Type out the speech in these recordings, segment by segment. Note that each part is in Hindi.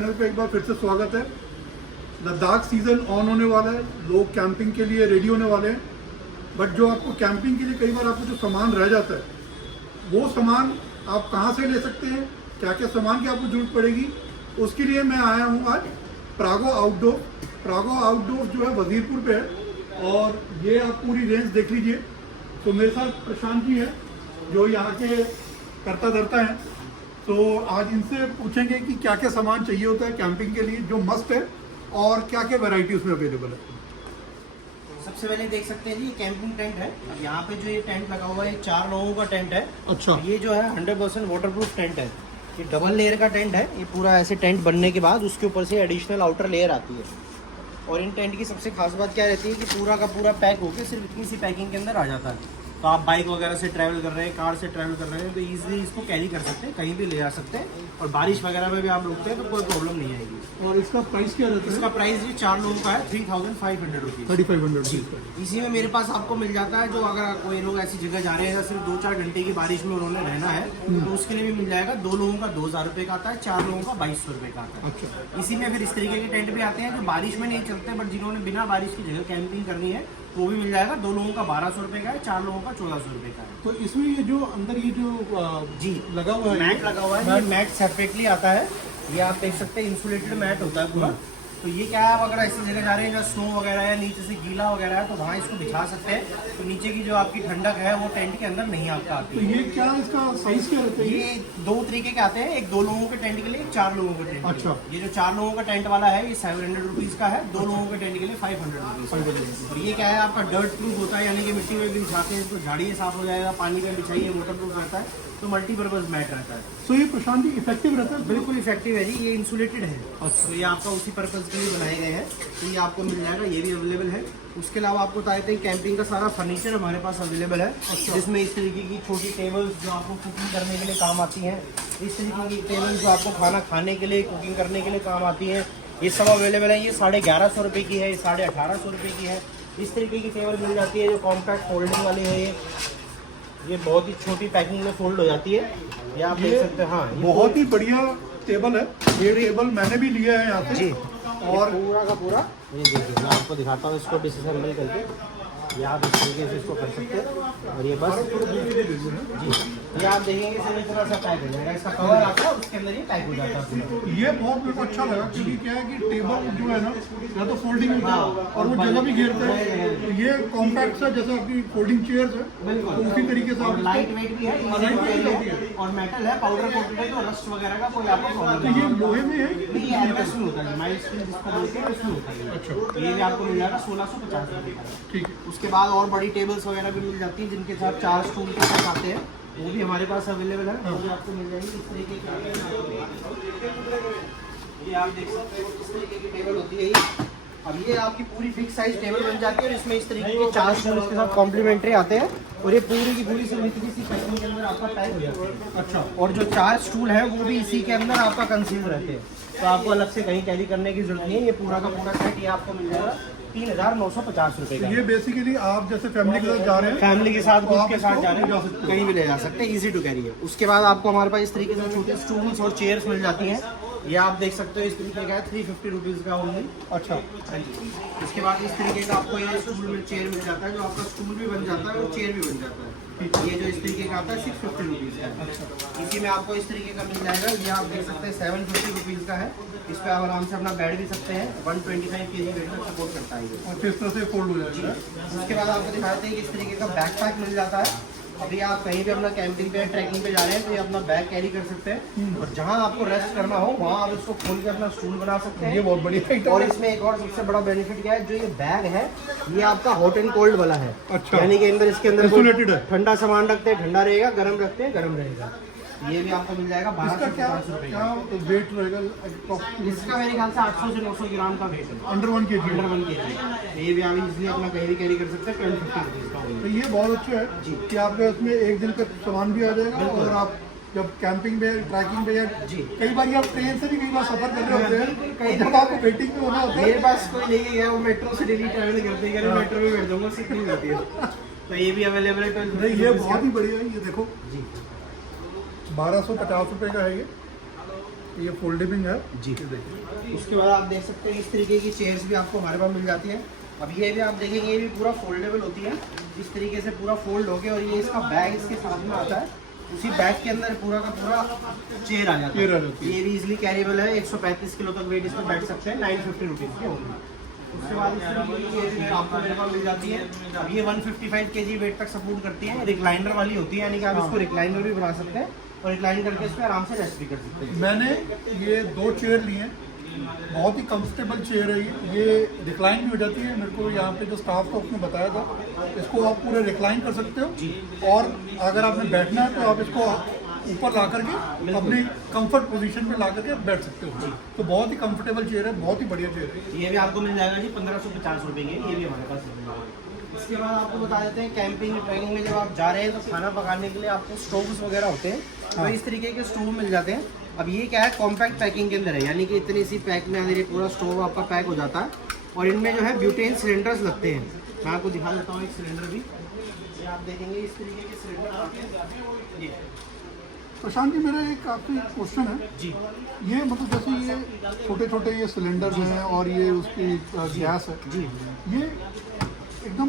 चैनल पे एक बार फिर से स्वागत है। लद्दाख सीज़न ऑन होने वाला है, लोग कैंपिंग के लिए रेडी होने वाले हैं। बट जो आपको कैंपिंग के लिए कई बार आपको जो सामान रह जाता है, वो सामान आप कहाँ से ले सकते हैं, क्या क्या सामान की आपको जरूरत पड़ेगी, उसके लिए मैं आया हूँ आज प्रागो आउटडोर। प्रागो आउटडोर जो है वजीरपुर पे है और ये आप पूरी रेंज देख लीजिए। तो मेरे साथ प्रशांत जी है जो यहाँ के करता धरता है। तो आज इनसे पूछेंगे कि क्या क्या सामान चाहिए होता है कैंपिंग के लिए जो मस्ट है और क्या क्या वैरायटी उसमें अवेलेबल है। सबसे पहले देख सकते हैं जी, ये कैंपिंग टेंट है। अब यहाँ पे जो ये टेंट लगा हुआ है, 4 लोगों का टेंट है। अच्छा। ये जो है 100% वाटरप्रूफ टेंट है। ये डबल लेयर का टेंट है। ये पूरा ऐसे टेंट बनने के बाद उसके ऊपर से एडिशनल आउटर लेयर आती है। और इन टेंट की सबसे खास बात क्या रहती है कि पूरा का पूरा पैक होकर सिर्फ इतनी सी पैकिंग के अंदर आ जाता है। तो आप बाइक वगैरह से ट्रैवल कर रहे हैं, कार से ट्रैवल कर रहे हैं, तो ईजिली इसको कैरी कर सकते हैं, कहीं भी ले जा सकते हैं। और बारिश वगैरह में भी आप रुकते हैं तो कोई प्रॉब्लम नहीं आएगी। और इसका प्राइस क्या रहता है? इसका प्राइस जी 4 लोगों का है 3500 रुपीज़। 3500। इसी में मेरे पास आपको मिल जाता है, जो अगर कोई लोग ऐसी जगह जा रहे हैं सिर्फ 2-4 घंटे की बारिश में उन्होंने रहना है, तो उसके लिए भी मिल जाएगा। 2 लोगों का 2000 रुपये का आता है, 4 लोगों का 2200 रुपये का आता है। अच्छा। इसी में फिर इस तरीके के टेंट भी आते हैं जो बारिश में नहीं चलते, बट जिन्होंने बिना बारिश की जगह कैंपिंग करनी है वो भी मिल जाएगा। 2 लोगों का 1200 रुपये का है, 4 लोगों का 1400 रुपये का है। तो इसमें ये जो अंदर ये जो जी लगा हुआ है, मैट लगा हुआ है, ये मैट सेपरेटली आता है। ये आप देख सकते हैं इंसुलेटेड मैट होता है पूरा। तो ये क्या है, अगर ऐसी जगह जा रहे हैं जहाँ स्नो वगैरह है, नीचे से गीला वगैरह है, तो वहाँ इसको बिछा सकते हैं। तो नीचे की जो आपकी ठंडक है वो टेंट के अंदर नहीं आपका आती तो है। ये क्या इसका साइज क्या रहता है? ये 2 तरीके के आते हैं, एक 2 लोगों के टेंट के लिए, एक 4 लोगों के टेंट के लिए। अच्छा। ये जो 4 लोगों का टेंट वाला है ये 700 रुपीज़ का है, 2 लोगों के टेंट के लिए 500 रुपीज़। और ये क्या है, आपका डर्ट प्रूफ होता है, यानी कि मिट्टी में भी बिछाते हैं तो झाड़िए साफ हो जाएगा, पानी में बिछाइए वाटर प्रूफ रहता है, तो मल्टीपर्पज मैट रहता है। तो ये प्रशांत जी इफेक्टिव रहता है? बिल्कुल इफेक्टिव है जी, ये इंसुलेटेड है। अच्छा। तो ये आपका उसी पर्पज के लिए बनाए गए हैं, तो ये आपको मिल जाएगा, ये भी अवेलेबल है। उसके अलावा आपको बताते हैं कैंपिंग का सारा फर्नीचर हमारे पास अवेलेबल है। अच्छा। जिसमें इस तरीके की छोटी टेबल्स जो आपको कुकिंग करने के लिए काम आती हैं, इस तरीके की टेबल्स जो आपको खाना खाने के लिए, कुकिंग करने के लिए काम आती हैं, ये सब अवेलेबल है। ये 1150 रुपये की है, ये 1850 रुपये की है। इस तरीके की टेबल मिल जाती है जो कॉम्पैक्ट फोल्डिंग वाली है। ये बहुत ही छोटी पैकिंग में फोल्ड हो जाती है, ये आप देख सकते हैं। हाँ, बहुत ही बढ़िया टेबल है ये। टेबल मैंने भी लिया है यहाँ जी। से। और पूरा का पूरा ये देखिए, मैं आपको दिखाता हूँ इसको डिसअसेंबल करके। ये आप इस तरीके से इसको कर सकते हैं। और ये बस जी, ये आप देखेंगे सर इतना सा पैक हो जाएगा, इसका कवर आता है उसके अंदर ये पैक हो जाता है। ये बहुत मेरे को अच्छा लगा क्योंकि क्या है कि टेबल जो है ना, या तो फोल्डिंग होता है और वो जगह भी घेरते हैं। तो ये कॉम्पैक्ट सा जैसे आपकी फोल्डिंग चेयर्स है, तो उसी तरीके से आप लाइट वेट भी है, और मेटल है, पाउडर कोटेड है, तो रस्ट वगैरह का कोई आपको प्रॉब्लम तो ये लोहे में है। नहीं, ये एलवेस में होता है, माइल्ड स्टील जिसको बोलते हैं उसमें होता है। अच्छा। तो ये भी आपको मिल जाएगा 1650 रुपये का। ठीक है। उसके बाद और बड़ी टेबल्स वगैरह भी मिल जाती हैं जिनके साथ 4 स्टूल के साथ आते हैं, वो भी हमारे पास अवेलेबल है। वो भी आपको मिल जाएगी इस तरीके की। ये आप देख सकते हो इस तरीके की टेबल होती है ये। अब ये आपकी पूरी फिक्स साइज टेबल बन जाती है और इसमें इस तरीके के 4 स्टूल इसके साथ कॉम्प्लीमेंट्री आते हैं। और ये पूरी की पूरी सिर्फ इतनी सी पैकिंग के अंदर आपका पैक हो जाता है। अच्छा। और जो 4 स्टूल है वो भी इसी के अंदर आपका कंसील रहते हैं, तो आपको अलग से कहीं कैरी करने की जरूरत नहीं है। ये पूरा का पूरा सेट ये आपको मिल जाएगा 3950 रुपये का। ये बेसिकली आप जैसे फैमिली के साथ जा रहे हैं, फैमिली के साथ, ग्रुप के साथ जा रहे जा हैं, सकते कहीं भी ले जा सकते हैं, इजी टू कैरी है। उसके बाद आपको हमारे पास इस तरीके से छोटे स्टूल्स और चेयर्स मिल जाती हैं। ये आप देख सकते हो इस तरीके का है, 350 रुपीज़ का ओनली। अच्छा। हाँ जी। इसके बाद इस तरीके का आपको ये स्टूल में चेयर मिल जाता है, जो आपका स्टूल भी बन जाता है और चेयर भी बन जाता है। ये जो इस तरीके का आता है 650 रुपीज़ का है। अच्छा। इसी में आपको इस तरीके का मिल जाएगा, ये आप देख सकते हैं 750 रुपीज़ का है। इस पर आप आराम से अपना बैठ भी सकते हैं, 125 kg वेट तक सपोर्ट करता है ये। और किस तरह से फोल्ड हो जाएगा। उसके बाद आपको दिखाते हैं कि इस तरीके का बैक पैक मिल जाता है। अभी आप कहीं भी अपना कैंपिंग पे ट्रैकिंग पे जा रहे हैं तो ये अपना बैग कैरी कर सकते हैं, और जहां आपको रेस्ट करना हो वहां आप इसको खोल के अपना स्टूल बना सकते हैं। ये बहुत बढ़िया। और इसमें एक और सबसे बड़ा बेनिफिट क्या है, जो ये बैग है ये आपका हॉट एंड कोल्ड वाला है। अच्छा। यानी कि अंदर इसके अंदर इंसुलेटेड है। ठंडा सामान रखते हैं ठंडा रहेगा, गर्म रखते हैं गर्म रहेगा। ये भी आपको मिल जाएगा इसका क्या 1250 रुपये क्या का। वेट रहेगा? इसका मेरे ख्याल से 800 से 900 ग्राम का वेट है, अंडर 1 kg। Under 1 kg। ये भी आप इजिली अपना कहीं भी कैरी कर सकते हैं, 1250 रुपीज़ का। तो ये बहुत अच्छा है जी। कि आपके उसमें एक दिन का सामान भी आ जाएगा। और आप जब कैंपिंग में, ट्रैकिंग पे, या जी। कई बार आप ट्रेन से भी कई बार सफर कर रहे होते हैं, कई जब आपको वेटिंग में होना होता है। मेरे पास कोई नहीं गया, वो मेट्रो से डेली ट्रैवल करते हैं, मेट्रो में बैठ जाऊंगा, सीट नहीं जाती है। तो ये भी अवेलेबल है। नहीं, ये बहुत ही बढ़िया है। ये देखो जी, 1250 रुपये का है ये। ये फोल्डेबल है जी। ये देखिए। उसके बाद आप देख सकते हैं इस तरीके की चेयर्स भी आपको हमारे पास मिल जाती है। अब ये भी आप देखेंगे, ये भी पूरा फोल्डेबल होती है, इस तरीके से पूरा फोल्ड हो गया, और ये इसका बैग इसके साथ में आता है, उसी बैग के अंदर पूरा का पूरा चेयर आ जाता है। ये भी इजीली कैरेबल है, 135 किलो तक वेट इसमें बैठ सकते हैं, 950 रुपीज़ की होगी। उसके बाद इस तरीके की चेयर भी आपको मेरे पास मिल जाती है। अब ये 155 kg वेट तक सपोर्ट करती है, रिक्लाइनर वाली होती है, यानी कि आप इसको रिक्लाइनर भी बना सकते हैं और रिक्लाइन करके इस पर आराम से रेस्ट भी कर सकते हैं। मैंने ये 2 चेयर लिए हैं, बहुत ही कंफर्टेबल चेयर है ये रिक्लाइन भी हो जाती है। मेरे को यहाँ पे जो स्टाफ था उसने बताया था, इसको आप पूरे रिक्लाइन कर सकते हो, और अगर आपने बैठना है तो आप इसको ऊपर ला करके अपने कंफर्ट पोजीशन पे ला करके बैठ सकते हो। तो बहुत ही कंफर्टेबल चेयर है, बहुत ही बढ़िया चेयर है। ये भी आपको मिल जाएगा जी 1550 रुपये की, ये भी हमारे पास मिल जाएगा। इसके बाद आपको बता देते हैं, कैंपिंग ट्रैकिंग में जब आप जा रहे हैं तो खाना पकाने के लिए आपको स्टोव्स वगैरह होते हैं, तो इस तरीके के स्टोव मिल जाते हैं। अब ये क्या है, कॉम्पैक्ट पैकिंग के अंदर है, यानी कि इतनी सी पैक में अंदर ये पूरा स्टोव आपका पैक हो जाता है, और इनमें जो है ब्यूटेन सिलेंडर्स लगते हैं। मैं आपको दिखा देता हूँ एक सिलेंडर भी, ये आप देखेंगे इस तरीके के सिलेंडर आते हैं। ये प्रशांत जी, मेरा एक आपसे क्वेश्चन है जी, ये मतलब जैसे ये छोटे छोटे ये सिलेंडर हैं और ये उसकी गैस है जी, ये एकदम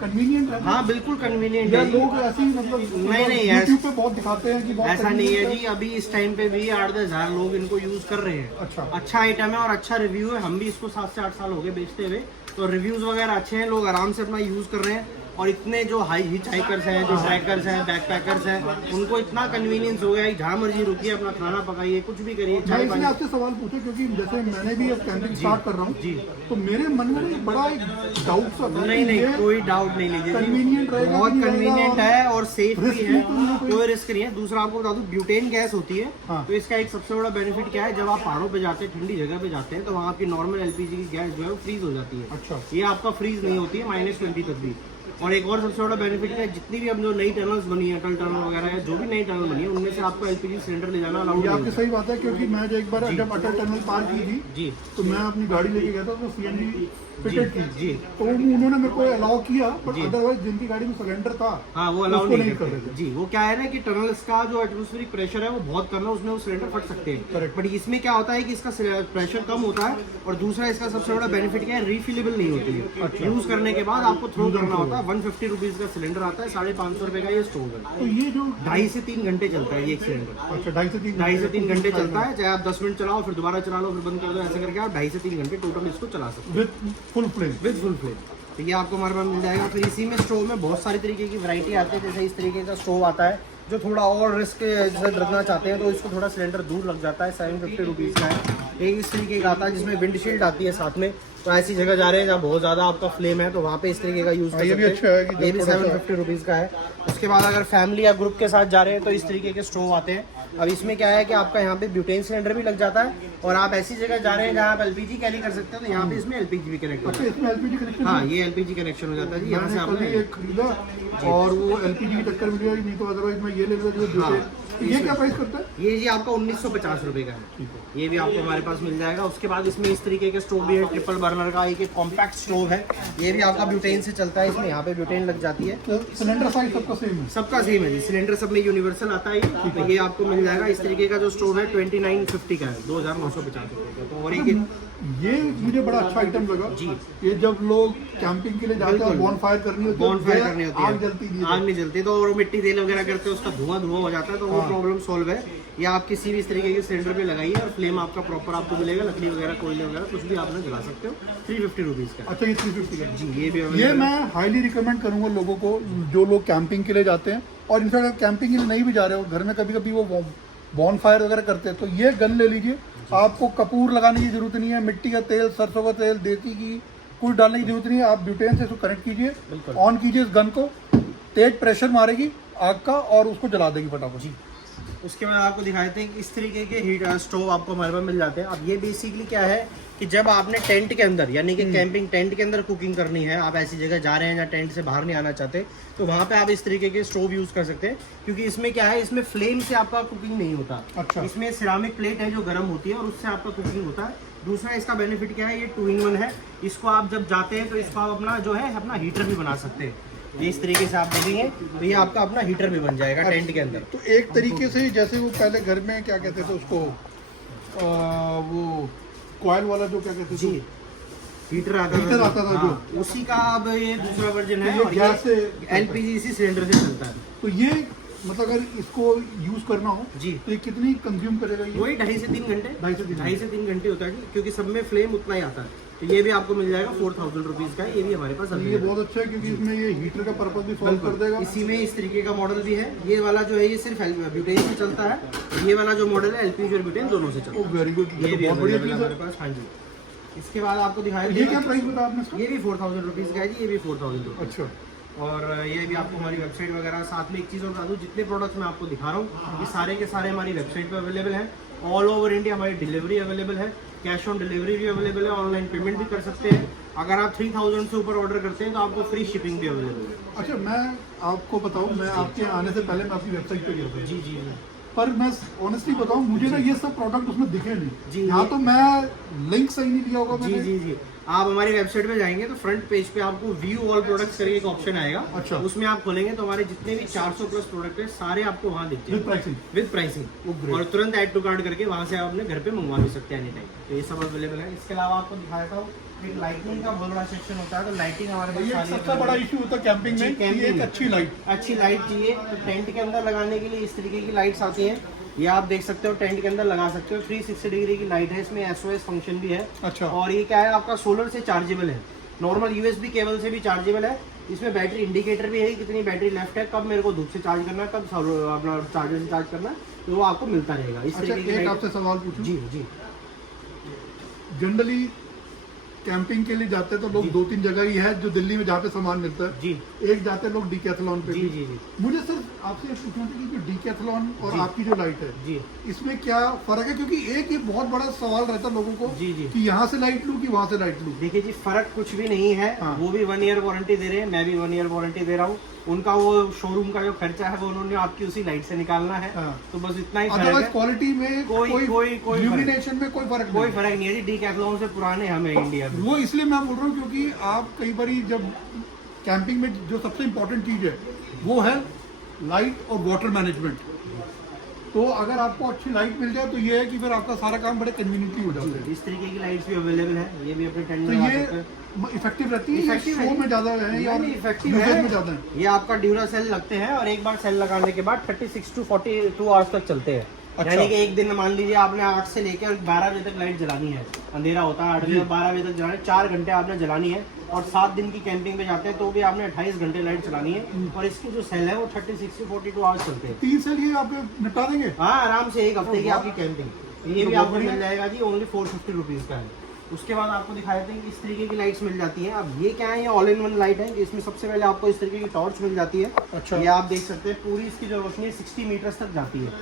कन्वीनियंट है? हाँ बिल्कुल कन्वीनियंट या है। लोग ऐसे ही मतलब नहीं, यूट्यूब पे बहुत दिखाते हैं कि बहुत ऐसा नहीं है convenient जी, अभी इस टाइम पे भी 8-10 हज़ार लोग इनको यूज कर रहे हैं। अच्छा आइटम है और अच्छा रिव्यू है, हम भी इसको 7 से 8 साल हो गए बेचते हुए, तो रिव्यूज वगैरह अच्छे हैं, लोग आराम से अपना यूज कर रहे हैं। और इतने जो हाई हिच हाइकर्स हैं, जो ट्रैकर्स हैं, बैकपैकर्स हैं, उनको इतना कन्वीनियंस हो गया है, जहाँ मर्जी रुकिए, अपना खाना पकाइए, कुछ भी करिए, मैं चाय इसलिए पानी। आपसे सवाल पूछा क्योंकि जैसे मैंने भी अब कैंपिंग स्टार्ट कर रहा हूँ जी। तो मेरे मन में एक बड़ा एक डाउट सा था नहीं कि नहीं, ये कोई डाउट नहीं लीजिए, convenient रहेगा बहुत कि नहीं कन्वीनियंट रहेगा, है और सेफ भी risk है, भी तो नहीं है कोई। कोई रिस्क नहीं है। दूसरा आपको बता दूं, ब्यूटेन गैस होती है, हाँ। तो इसका एक सबसे बड़ा बेनिफिट क्या है, जब आप पहाड़ों पे जाते हैं, ठंडी जगह पे जाते हैं, तो वहाँ आपकी नॉर्मल एलपीजी की गैस जो है वो फ्रीज हो जाती है। अच्छा। ये आपका फ्रीज नहीं होती है, -20 तक भी। और एक और सबसे बड़ा बेनिफिट है, जितनी भी अब जो नई टनल्स बनी है, अटल टनल वगैरह है, जो भी नई टनल बनी है, उनमें से आपको एलपीजी सिलेंडर ले जाना अलाउड ये नहीं आपकी है। सही बात है क्योंकि मैं जो एक बार जब अटल टनल पार की थी जी तो मैं अपनी गाड़ी लेके गया था तो सीएनजी फिटेड थी जी, तो उन्होंने मेरे को अलाउ किया, पर अदरवाइज जिनकी गाड़ी में सिलेंडर था हाँ वो अलाउ उसको नहीं कर करते रहे थे। जी। वो क्या है ना कि टनल्स का जो एटमॉस्फेरिक प्रेशर है वो बहुत कम है, उसमें वो सिलेंडर फट सकते हैं। Correct. बट इसमें क्या होता है कि इसका प्रेशर कम होता है, और दूसरा इसका सबसे बड़ा बेनिफिट क्या है, रिफिलेबल नहीं होती है। यूज करने के बाद आपको थ्रो करना होता है। 150 रुपीज का सिलेंडर आता है, 550 रुपए का ये स्टोव है। तो ये जो 2.5 से 3 घंटे चलता है ये एक सिलेंडर। अच्छा 2.5 से 3 घंटे चलता है, चाहे आप 10 मिनट चलाओ, फिर दोबारा चला लो, फिर बंद कर दो, ऐसे करके आप 2.5 से 3 घंटे टोटल इसको चला सकते हैं with full flame. Full flame. तो ये आपको हमारे पास मिल जाएगा। फिर इसी में स्टोव में बहुत सारी तरीके की वैरायटी आती है, जैसे इस तरीके का स्टोव आता है जो थोड़ा और रिस्क जैसे रखना चाहते हैं, तो इसको थोड़ा सिलेंडर दूर लग जाता है, 750 रुपीज़ का है। एक इस तरीके का आता है जिसमें विंडशील्ड आती है साथ में, तो ऐसी जगह जा रहे हैं जहाँ बहुत ज़्यादा आपका फ्लेम है, तो वहाँ पे इस तरीके का यूज़ कर ये भी सकते अच्छा है हैं। कि ये भी 750 रुपीज़ का है। उसके बाद अगर फैमिली या ग्रुप के साथ जा रहे हैं तो इस तरीके के स्टोव आते हैं। अब इसमें क्या है कि आपका यहाँ पे ब्यूटेन सिलेंडर भी लग जाता है, और आप ऐसी जगह जा रहे हैं जहाँ आप एलपीजी कैरी कर सकते हो, तो यहाँ पे इसमें एलपीजी भी कनेक्ट होता है। इसमें एलपीजी कनेक्शन हाँ, ये एलपीजी कनेक्शन हो जाता है जी। यहाँ से मैंने कल आपने ही एक खरीदा और वो एलपीजी की टक्कर मिली, नहीं तो अदरवाइज मैं ये ले लेता जो हाँ। ये क्या प्राइस करता है? ये जी आपका 1950 रुपए का है। ये भी आपको हमारे पास मिल जाएगा। उसके बाद इसमें इस तरीके के स्टोव भी है, ट्रिपल बर्नर का एक कॉम्पैक्ट स्टोव है, ये भी आपका ब्यूटेन से चलता है। इसमें यहाँ पे ब्यूटेन लग जाती है। तो सिलेंडर साइज सबका सेम है? सबका सेम है जी, सिलेंडर सब में यूनिवर्सल आता है। तो ये आपको मिल जाएगा। इस तरीके का जो स्टोव है 2950 का है, 2950 रुपए का। तो और एक ये मुझे बड़ा अच्छा आइटम लगा जी। ये जब लोग कैंपिंग के लिए जाते हैं, बॉन फायर करनी होती है, बॉन फायर करनी होती है, आग जलती नहीं है। आग नहीं जलती, तो और मिट्टी तेल वगैरह करते हैं, उसका धुआं हो जाता है, तो वो प्रॉब्लम सॉल्व है। या आप किसी भी इस तरीके के सिलेंडर पे लगाइए और फ्लेम आपका प्रॉपर आपको मिलेगा। लकड़ी वगैरह, कोयले वगैरह कुछ भी आपने जला सकते हो। 350 रुपीज़ का। अच्छा, ये 350 का जी, ये भी ये मैं हाईली रिकमेंड करूंगा लोगों को जो लोग कैंपिंग के लिए जाते हैं, और इनफैक्ट कैंपिंग के लिए नहीं भी जा रहे हो, घर में कभी कभी वो बॉन फायर वगैरह करते हैं, तो ये गन ले लीजिए। आपको कपूर लगाने की जरूरत नहीं है, मिट्टी का तेल, सरसों का तेल, देसी की कुछ डालने की जरूरत नहीं है। आप ब्यूटेन से इसको कनेक्ट कीजिए, ऑन कीजिए इस गन को, तेज प्रेशर मारेगी आग का और उसको जला देगी फटाफट जी। उसके बाद आपको दिखाते हैं कि इस तरीके के हीट स्टोव आपको हमारे पास मिल जाते हैं। अब ये बेसिकली क्या है कि जब आपने टेंट के अंदर, यानी कि कैंपिंग टेंट के अंदर कुकिंग करनी है, आप ऐसी जगह जा रहे हैं जहाँ टेंट से बाहर नहीं आना चाहते, तो वहाँ पे आप इस तरीके के स्टोव यूज कर सकते हैं। क्योंकि इसमें क्या है, इसमें फ्लेम से आपका कुकिंग नहीं होता। अच्छा। इसमें सिरामिक प्लेट है जो गर्म होती है और उससे आपका कुकिंग होता है। दूसरा इसका बेनिफिट क्या है, ये 2-in-1 है। इसको आप जब जाते हैं तो इसको आप अपना जो है अपना हीटर भी बना सकते हैं। ये इस तरीके से आप देखेंगे तो ये आपका अपना हीटर भी बन जाएगा टेंट के अंदर। तो एक तरीके से जैसे वो पहले घर में क्या कहते थे उसको, वो कॉयल वाला जो क्या कहते जी हैं हीटर हीटर आता था हाँ, उसी का अब ये दूसरा वर्जन है ये और गैस से एलपीजी इसी सिलेंडर से चलता है। तो ये मतलब अगर इसको यूज करना हो जी तो ये कितनी कंज्यूम करेगा ये? वही 2.5 से 3 घंटे 2.5 से 3 घंटे होता है क्योंकि सब में फ्लेम उतना ही आता है। तो ये भी आपको मिल जाएगा 4000 रुपीज का, ये भी हमारे पास ये available है। बहुत अच्छा है क्योंकि इसमें ये हीटर का पर्पज भी सॉल्व कर देगा। इसी में इस तरीके का मॉडल भी है। ये वाला जो है ये सिर्फ ब्यूटेन से चलता है, ये वाला जो मॉडल है एलपीजी और ब्यूटेन दोनों से चलता ओ वेरी गुड, है। ये भी बहुत बढ़िया available है चीज हमारे है। पास। हाँ जी, इसके बाद आपको दिखाया ये क्या प्राइस बताया आपने इसका? ये भी 4000 रुपीज का है जी, ये भी 4000 रुपीज। अच्छा, और ये भी आपको हमारी वेबसाइट वगैरह, साथ में एक चीज़ और बता दूँ, जितने प्रोडक्ट्स मैं आपको दिखा रहा हूँ ये सारे के सारे हमारी वेबसाइट पे अवेलेबल हैं। ऑल ओवर इंडिया हमारी डिलीवरी अवेलेबल है, कैश ऑन डिलीवरी भी अवेलेबल है, ऑनलाइन पेमेंट भी कर सकते हैं। अगर आप 3000 से ऊपर ऑर्डर करते हैं तो आपको फ्री शिपिंग भी अवेलेबल है। अच्छा मैं आपको बताऊं, मैं आपके आने से पहले मैं आपकी वेबसाइट पे गया था, जी जी जी पर मैं ऑनेस्टली बताऊं मुझे ना ये सब प्रोडक्ट उसमें दिखे जी, नहीं। यहाँ तो मैं लिंक सही नहीं दिया होगा जी मैंने। जी जी आप हमारी वेबसाइट पे जाएंगे तो फ्रंट पेज पे आपको व्यू ऑल प्रोडक्ट्स करके एक ऑप्शन आएगा। अच्छा। उसमें आप खोलेंगे तो हमारे जितने भी 400 प्लस प्रोडक्ट है सारे आपको वहाँ दिखते विद हैं pricing. With Oh, pricing, great. और तुरंत ऐड टू कार्ड करके वहाँ से आप अपने घर पे मंगवा भी सकते हैं एनी टाइम। तो ये सब अवेलेबल है। इसके अलावा आपको दिखाया था एक लाइटिंग का बहुत बड़ा सेक्शन होता है, तो लाइटिंग हमारे पास ये सारी सबसे available बड़ा है। इशू होता है कैंपिंग जी, में कि camping एक में। अच्छी लाइट। अच्छी लाइट चाहिए तो टेंट के अंदर लगाने के लिए इस तरीके की लाइट्स आती हैं। ये आप देख सकते हो, टेंट के अंदर लगा सकते हो। 360 डिग्री की लाइट है, इसमें SOS फंक्शन भी है। अच्छा। और ये क्या है, आपका सोलर से चार्जेबल है, नॉर्मल USB केबल से भी चार्जेबल है। इसमें बैटरी इंडिकेटर भी है, कितनी बैटरी लेफ्ट है, कब मेरे को धूप से चार्ज करना है, कब अपना चार्जर से चार्ज करना है, तो वो आपको मिलता रहेगा इस अच्छा, तरीके की एक light- आपसे सवाल पूछूं। जी जी जनरली कैंपिंग के लिए जाते हैं तो लोग जी। 2-3 जगह ही है जो दिल्ली में जहाँ पे सामान मिलता है। जी एक जाते हैं लोग डीकैथलॉन पे जी भी। जी जी मुझे सिर्फ आपसे ये पूछना था कि जो डीकैथलॉन और जी। आपकी जो लाइट है जी इसमें क्या फर्क है? क्योंकि एक ये बहुत बड़ा सवाल रहता है लोगों को जी जी कि यहाँ से लाइट लूँ कि वहाँ से लाइट लूँ। देखिए जी, फर्क कुछ भी नहीं है। हाँ। वो भी 1 ईयर वारंटी दे रहे हैं, मैं भी 1 ईयर वारंटी दे रहा हूँ। उनका वो शोरूम का जो खर्चा है वो उन्होंने आपकी उसी लाइट से निकालना है। हाँ। तो बस इतना ही फर्क अदरवाइज है, क्वालिटी में कोई इल्यूमिनेशन में कोई फर्क कोई नहीं। फर्क नहीं है जी। डीकैथलॉन से पुराने हमें इंडिया में। वो इसलिए मैं बोल रहा हूँ क्योंकि आप कई बार जब कैंपिंग में जो सबसे इम्पोर्टेंट चीज़ है वो है लाइट और वाटर मैनेजमेंट। तो अगर आपको अच्छी लाइट मिल जाए तो ये है कि फिर आपका सारा काम बड़े कन्वीनियंटली हो जाता है। इस तरीके की लाइट्स भी अवेलेबल है, ये भी अपने टेंट तो में लगा ये सकते हैं। इफेक्टिव रहती है, Effective शो है। में ज्यादा है या नहीं, effective यूसेज है। में ज्यादा है? ये आपका ड्यूरा सेल लगते हैं और एक बार सेल लगाने के बाद 36 to 42 आवर्स तक चलते हैं। अच्छा। यानी कि एक दिन में मान लीजिए आपने 8 से लेकर 12 बजे तक लाइट जलानी है, अंधेरा होता है 8 बजे 12 बजे तक जलानी, 4 घंटे आपने जलानी है। और 7 दिन की कैंपिंग पे जाते हैं तो भी आपने 28 घंटे लाइट चलानी है। और इसकी जो सेल है वो 36 से 42 आवर्स चलते हैं। 3 सेल ये आप निपटा देंगे? हाँ, आराम से एक हफ्ते की आपकी कैंपिंग। ये भी बहुत आपको बढ़िया। मिल जाएगा जी, ओनली 450 रुपीज़ का है। उसके बाद आपको दिखाए थे कि इस तरीके की लाइट्स मिल जाती हैं। अब ये क्या है, ये ऑल इन वन लाइट है। इसमें सबसे पहले आपको इस तरीके की टॉर्च मिल जाती है। अच्छा। ये आप देख सकते हैं, पूरी इसकी जो रोशनी है 60 मीटर्स तक जाती है।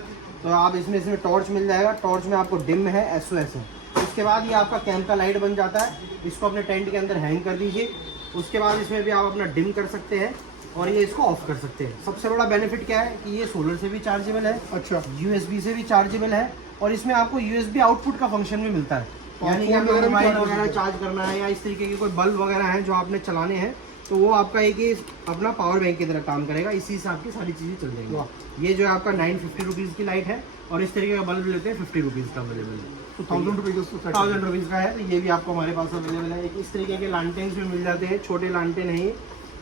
तो आप इसमें टॉर्च मिल जाएगा। टॉर्च में आपको डिम है, SOS है। उसके बाद ये आपका कैंप का लाइट बन जाता है। इसको अपने टेंट के अंदर हैंग कर दीजिए। उसके बाद इसमें भी आप अपना डिम कर सकते हैं और ये इसको ऑफ कर सकते हैं। सबसे बड़ा बेनिफिट क्या है कि ये सोलर से भी चार्जेबल है, अच्छा। USB से भी चार्जेबल है, और इसमें आपको USB आउटपुट का फंक्शन भी मिलता है। यानी कि फोन आपको वगैरह भी मोबाइल charge कर वगैरह सकते चार्ज करना है या इस तरीके के कोई बल्ब वगैरह हैं जो आपने चलाने हैं तो वो आपका एक ही अपना पावर बैंक की तरह काम करेगा। इसी से आपकी सारी चीज़ें चल जाएंगी। ये जो है आपका 950 रुपीज़ की लाइट है और इस तरीके का बल्ब लेते हैं 50 रुपीज़ का अवेलेबल है। तो 1000 रुपीज का सेट। 1000 रुपीज़ का है, तो ये भी आपको हमारे पास अवेलेबल है। एक इस तरीके के लालटेन्स भी मिल जाते हैं, छोटे लालटेन है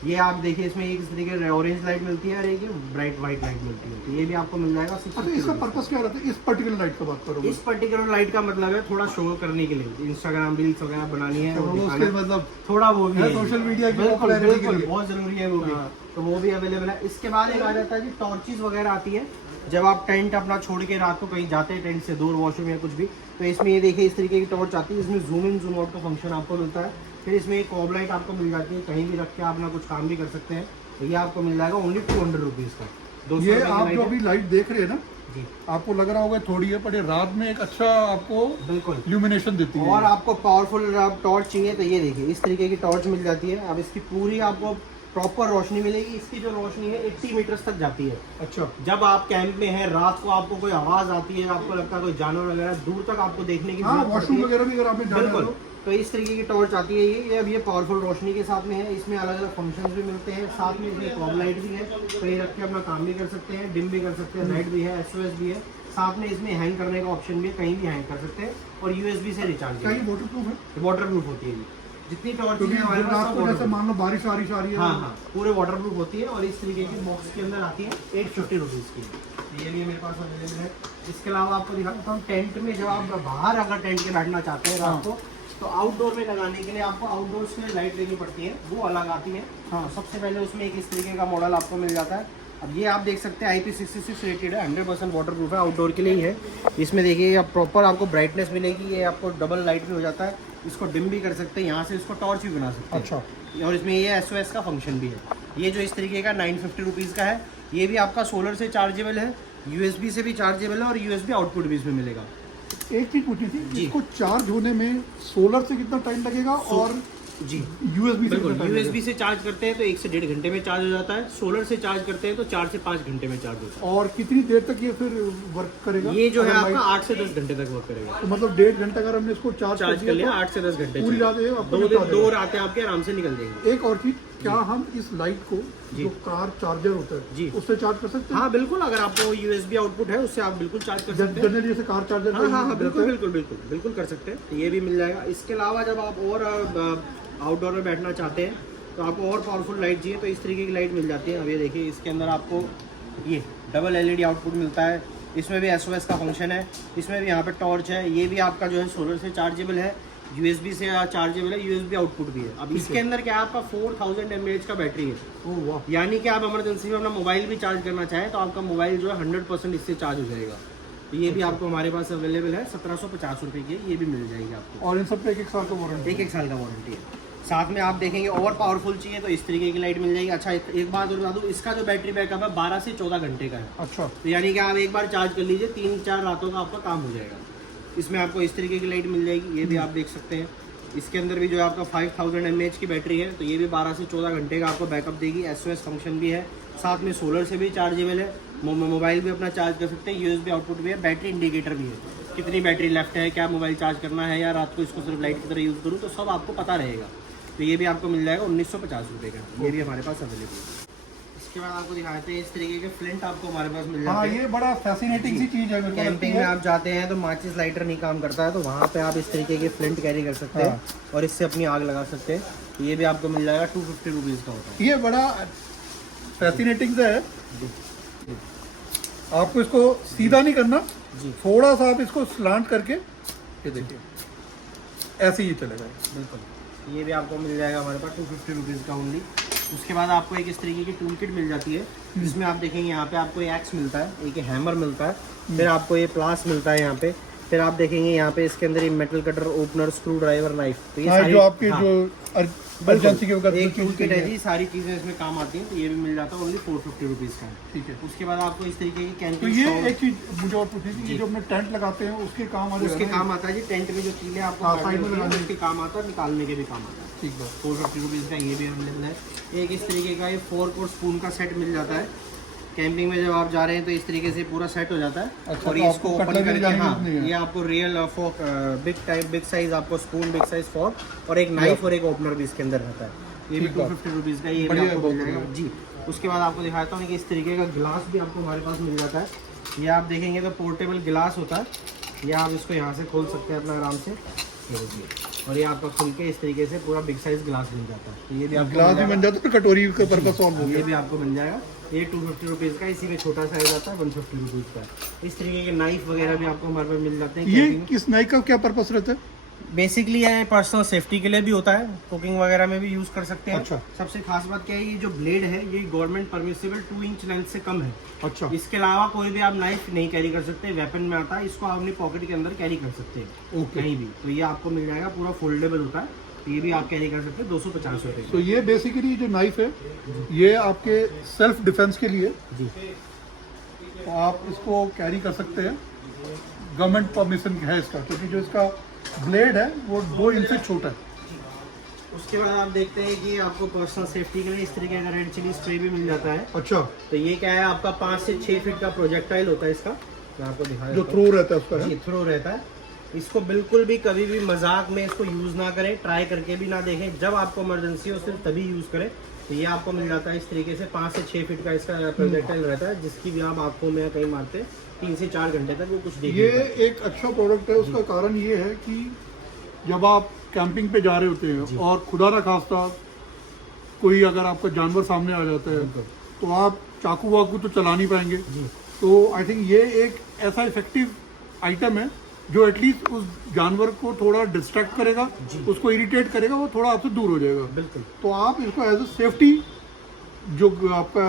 ये आप देखिए। इसमें एक इस तरीके की ऑरेंज लाइट मिलती है और एक ब्राइट व्हाइट लाइट मिलती है। तो ये भी आपको मिल जाएगा 650 अच्छा, इसका रुपीज़। पर्पस क्या रहता है? इस पर्टिकुलर लाइट का बात करो। इस पर्टिकुलर लाइट का मतलब है थोड़ा शो करने के लिए, इंस्टाग्राम रील्स वगैरह बनानी है, वो उसके दिखाना- मतलब थोड़ा वो भी है, सोशल मीडिया की बिल्कुल, popularity के बिल्कुल, लिए। बहुत जरूरी है वो भी। हाँ। तो वो भी अवेलेबल है। इसके बाद एक आ जाता है जी टॉर्चेस वगैरह आती है। जब आप टेंट अपना छोड़ के रात को कहीं जाते हैं, टेंट से दूर, वॉशरूम या कुछ भी, तो इसमें ये देखिए इस तरीके की टॉर्च आती है। इसमें जूम इन जूम आउट का फंक्शन आपको मिलता है। फिर इसमें एक कॉब लाइट आपको मिल जाती है, कहीं भी रख के आप अपना कुछ काम भी कर सकते हैं। तो ये आपको मिल जाएगा ओनली 200 रुपीज़ का। 200 ये रुपए की आप लाइट जो है। अभी लाइट देख रहे हैं ना, जी आपको लग रहा होगा थोड़ी है, पर ये रात में एक अच्छा आपको बिल्कुल। इल्यूमिनेशन देती है। और आपको पावरफुल टॉर्च चाहिए तो ये देखिए इस तरीके की टॉर्च मिल जाती है। अब इसकी पूरी आपको प्रॉपर रोशनी मिलेगी। इसकी जो रोशनी है 80 मीटर्स तक जाती है। अच्छा। जब आप कैंप में हैं, रात को आपको कोई आवाज आती है, आपको लगता है कोई जानवर वगैरह दूर तक आपको देखने की हाँ, जरूरत पड़ती वॉशरूम है। वगैरह भी अगर आपने जाना है बिल्कुल। तो तो इस तरीके की टॉर्च आती है ये। अब ये पावरफुल रोशनी के साथ में है। इसमें अलग अलग फंक्शंस भी मिलते हैं। साथ में इसमें कॉब लाइट भी है, तो ये रख के अपना काम भी कर सकते हैं, डिम भी कर सकते हैं, लाइट भी है, SOS भी है। साथ में इसमें हैंग करने का ऑप्शन भी है, कहीं भी हैंग कर सकते हैं और यूएसबी से रिचार्ज क्या ये वाटरप्रूफ है? वाटरप्रूफ होती है जी। जितनी टॉर्च क्योंकि है हमारे जब पास रात सब को जैसे waterproof। मान लो बारिश आ रही है, हाँ हाँ, पूरे वाटरप्रूफ होती है और इस तरीके की बॉक्स के अंदर आती है 850 रुपीज़ की। तो ये भी मेरे पास अवेलेबल है। इसके अलावा आपको दिखाता हूँ टेंट में, जब आप बाहर अगर टेंट के बैठना चाहते हैं रात को, तो आउटडोर में लगाने के लिए आपको आउटडोर से लाइट लेनी पड़ती है, वो अलग आती है। हाँ, सबसे पहले उसमें एक इस तरीके का मॉडल आपको मिल जाता है। अब ये आप देख सकते हैं IP66 रेटेड है, 100% वाटरप्रूफ है, आउटडोर के लिए ही है। इसमें देखिए आप प्रॉपर आपको ब्राइटनेस मिलेगी, ये आपको डबल लाइट भी हो जाता है, इसको डिम भी कर सकते हैं, यहाँ से इसको टॉर्च भी बना सकते हैं। अच्छा। और इसमें ये SOS का फंक्शन भी है। ये जो इस तरीके का 950 रुपीज़ का है, ये भी आपका सोलर से चार्जेबल है, USB से भी चार्जेबल है और USB आउटपुट भी इसमें मिलेगा। एक चीज पूछनी थी, जी। इसको चार्ज होने में सोलर से कितना टाइम लगेगा और जी यूएसबी से बिल्कुल, कितना टाइम USB से चार्ज करते हैं तो 1 से 1.5 घंटे में चार्ज हो जाता है, सोलर से चार्ज करते हैं तो 4 से 5 घंटे में चार्ज होता लगेगा? और कितनी देर तक ये फिर वर्क करेगा? है। ये जो है अगर आपका लाइट- 8 से 10 घंटे तक वर्क करेगा। तो मतलब 1.5 घंटा अगर हमने इसको चार्ज चार्ज कर लिया 8 से 10 घंटे पूरी चलेगा। रात ये आपको दो निपटा दिन 2 देगा। रातें आपके आराम से निकल जाएंगी। एक और चीज, क्या हम इस लाइट को जी। जो कार चार्जर होता है जी। उससे चार्ज कर सकते हैं? हाँ बिल्कुल, अगर आपको USB आउटपुट है उससे आप बिल्कुल चार्ज कर सकते हैं। जनरली जैसे कार चार्जर हाँ हाँ हाँ, बिल्कुल रहता है। बिल्कुल बिल्कुल बिल्कुल कर सकते हैं। तो ये भी मिल जाएगा। इसके अलावा जब आप और आउटडोर में बैठना चाहते हैं तो आपको और पावरफुल लाइट चाहिए तो इस तरीके की लाइट मिल जाती है। अब ये देखिए, इसके अंदर आपको ये डबल LED आउटपुट मिलता है, इसमें भी SOS का फंक्शन है, इसमें भी यहाँ पे टॉर्च है, ये भी आपका जो है सोलर से चार्जेबल है, USB से चार्जेबल है, USB आउटपुट भी है। अब इसके अंदर क्या है, आपका 4000 mAh का बैटरी है, ओह वाह। यानी कि आप इमरजेंसी में अपना मोबाइल भी चार्ज करना चाहें तो आपका मोबाइल जो है 100% इससे चार्ज हो जाएगा। तो ये भी आपको हमारे पास अवेलेबल है, 1750 रुपये की, ये भी मिल जाएगी आपको। और इन सब पे 1 साल का वारंटी? 1 साल का वारंटी है। साथ में आप देखेंगे और पावरफुल चाहिए तो इस तरीके की लाइट मिल जाएगी। अच्छा, एक बात और बता दूँ, इसका जो बैटरी बैकअप है 12 से 14 घंटे का है। अच्छा। तो यानी कि आप एक बार चार्ज कर लीजिए, 3-4 रातों का आपका काम हो जाएगा। इसमें आपको इस तरीके की लाइट मिल जाएगी, ये भी आप देख सकते हैं। इसके अंदर भी जो है आपका 5000 mAh की बैटरी है, तो ये भी 12 से 14 घंटे का आपको बैकअप देगी। SOS फंक्शन भी है, साथ में सोलर से भी चार्जेबल है, मोबाइल भी अपना चार्ज कर सकते हैं, USB आउटपुट भी है, बैटरी इंडिकेटर भी है, कितनी बैटरी लेफ्ट है, क्या मोबाइल चार्ज करना है या रात को इसको सिर्फ लाइट की तरह यूज़ करूँ, तो सब आपको पता रहेगा। तो ये भी आपको मिल जाएगा 1950 रुपये का, ये भी हमारे पास अवेलेबल है। इसके बाद आपको दिखाते हैं इस तरीके के फ्लिंट आपको हमारे पास मिल हाँ, जाते हैं। ये बड़ा फैसिनेटिंग सी चीज है मेरे को लगती कैंपिंग में है। आप जाते हैं तो माचिस लाइटर नहीं काम करता है, तो वहाँ पे आप इस तरीके के फ्लिंट कैरी कर सकते हैं और इससे अपनी आग लगा सकते हैं। तो ये भी आपको मिल जाएगा, 250 रुपीज़ का होता है। ये बड़ा फैसिनेटिंग सा है। आपको इसको सीधा नहीं करना जी थोड़ा सा आप इसको स्लांट करके, ये देखिए ऐसे ही चलेगा। बिल्कुल, ये भी आपको मिल जाएगा हमारे पास 250 रुपीज़ का ओनली। उसके बाद आपको एक इस तरीके की टूल किट मिल जाती है, जिसमें आप देखेंगे यहाँ पे आपको एक्स मिलता है, एक हैमर मिलता है, फिर आपको ये प्लास मिलता है यहाँ पे, फिर आप देखेंगे यहाँ पे इसके अंदर ये metal cutter, opener, screw driver, knife. तो ये सारी जो आपके हाँ, जो अर्जेंसी के वक्त एक टूल किट है जी, सारी चीज़ें इसमें काम आती हैं। तो ये भी मिल जाता है ओनली 450 रुपीज़ का। ठीक है। उसके बाद आपको इस तरीके की तो कैंपिंग ये स्टोव, एक चीज मुझे और पूछनी थी, ये जो अपने टेंट लगाते हैं उसके काम आ उसके जाएगा? काम आता है जी। टेंट में जो चीज़ें आपको हाँ, काटनी साइड में होती हैं, लगाने उसके काम आता है, निकालने के भी काम आता है। ठीक बात। 450 रुपीज़ का ये भी अवेलेबल है। एक इस तरीके का ये 4 कोर स्पून का सेट मिल जाता है। कैंपिंग में जब आप जा रहे हैं तो इस तरीके से पूरा सेट हो जाता है। अच्छा, और तो ये इसको आपको ओपन कटलरी करके, जाने की हाँ, जरूरत नहीं है। ये आपको रियल फोक, बिग साइज आपको स्पून, बिग साइज फोक और एक नाइफ और एक ओपनर भी इसके अंदर रहता है। ये भी ठीक बात। 250 रुपीज़ का, ये भी बढ़िया है, आपको मिल बहुत जाएगा जी। उसके बाद आपको दिखाता हूँ कि इस तरीके का गिलास भी आपको हमारे पास मिल जाता है। ये आप देखेंगे तो पोर्टेबल गिलास होता है, ये आप इसको यहाँ से खोल सकते हैं अपना आराम से, ये देखिए, और ये आपका खुल के इस तरीके से पूरा बिग साइज गिलास मिल जाता है। तो ये भी आपको गिलास मिल भी जाएगा। बन जाता है, कटोरी का पर्पस सॉल्व हो ये गया। भी आपको मिल जाएगा, ये 250 रुपीज़ का। इसी में छोटा साइज आता है 150 रुपीज़ का। इस तरीके के नाइफ वगैरह भी आपको हमारे पास मिल जाते हैं। ये किस नाइफ का क्या पर्पस रहता है? बेसिकली ये पर्सनल सेफ्टी के लिए भी होता है, कुकिंग वगैरह में भी यूज़ कर सकते हैं। अच्छा। सबसे खास बात क्या है, ये जो ब्लेड है ये गवर्नमेंट परमिसिबल 2 इंच लेंथ से कम है। अच्छा। इसके अलावा कोई भी आप नाइफ नहीं कैरी कर सकते, वेपन में आता है, इसको आप अपनी पॉकेट के अंदर कैरी कर सकते हैं ओके। कहीं भी। तो ये आपको मिल जाएगा, पूरा फोल्डेबल होता है, तो ये भी आप कैरी कर सकते हैं 250 रुपये तो ये बेसिकली जो नाइफ है ये आपके सेल्फ डिफेंस के लिए, जी। तो आप इसको कैरी कर सकते हैं, गवर्नमेंट परमिशन है इसका, क्योंकि जो इसका ब्लेड है वो 2 इंच से छोटा है। उसके बाद आप देखते हैं कि आपको पर्सनल सेफ्टी के लिए इस तरीके का रेड चिली स्प्रे भी मिल जाता है। अच्छा। तो ये क्या है, आपका 5 से 6 फीट का प्रोजेक्टाइल होता है इसका, मैं आपको दिखा जो देता थ्रो रहता है उसका हूँ। है। ये थ्रो रहता है। इसको बिल्कुल भी कभी भी मजाक में इसको यूज़ ना करें, ट्राई करके भी ना देखें। जब आपको इमरजेंसी हो सिर्फ तभी यूज़ करें। तो ये आपको मिल जाता है इस तरीके से 5 से 6 फीट का इसका प्रोजेक्टाइल रहता है, जिसकी भी आप आंखों में कहीं मारते 3 से 4 घंटे तक वो कुछ देख ये नहीं पाता। एक अच्छा प्रोडक्ट है। उसका कारण ये है कि जब आप कैंपिंग पे जा रहे होते हैं और खुदा ना खास्ता कोई अगर आपका जानवर सामने आ जाता है तो आप चाकू वाकू तो चला नहीं पाएंगे। तो आई थिंक ये एक ऐसा इफेक्टिव आइटम है जो एटलीस्ट उस जानवर को थोड़ा डिस्ट्रैक्ट करेगा, उसको इरिटेट करेगा, वो थोड़ा आपसे दूर हो जाएगा। बिल्कुल। तो आप इसको एज अ सेफ्टी जो आपका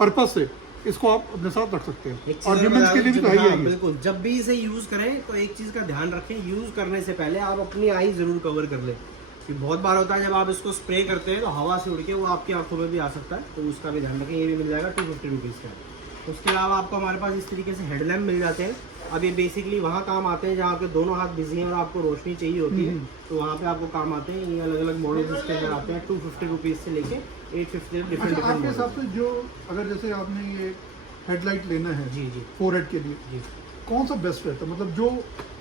पर्पस है इसको आप अपने साथ रख सकते हैं। और ह्यूमंस के लिए भी तो है ही है ये। बिल्कुल, जब भी इसे यूज करें तो एक चीज का ध्यान रखें, यूज करने से पहले आप अपनी आई जरूर कवर कर लें, कि बहुत बार होता है जब आप इसको स्प्रे करते हैं तो हवा से उड़ के वो आपकी आंखों में भी आ सकता है, तो उसका भी ध्यान रखें। ये भी मिल जाएगा 250 रुपीज़ का। उसके अलावा आपको हमारे पास इस तरीके से हेडलैम्प मिल जाते हैं। अब ये बेसिकली वहाँ काम आते हैं जहाँ आपके दोनों हाथ बिजी हैं और आपको रोशनी चाहिए होती है, तो वहाँ पे आपको काम आते हैं। ये अलग अलग मॉडल्स इसके अंदर आते हैं, 250 रुपीज़ से लेके 850 डिफरेंट अच्छा, आपके डिफरेंट। हिसाब से जो अगर जैसे आपने ये हेडलाइट लेना है जी जी फोरहेड के लिए, जी। कौन सा बेस्ट रहता है, मतलब जो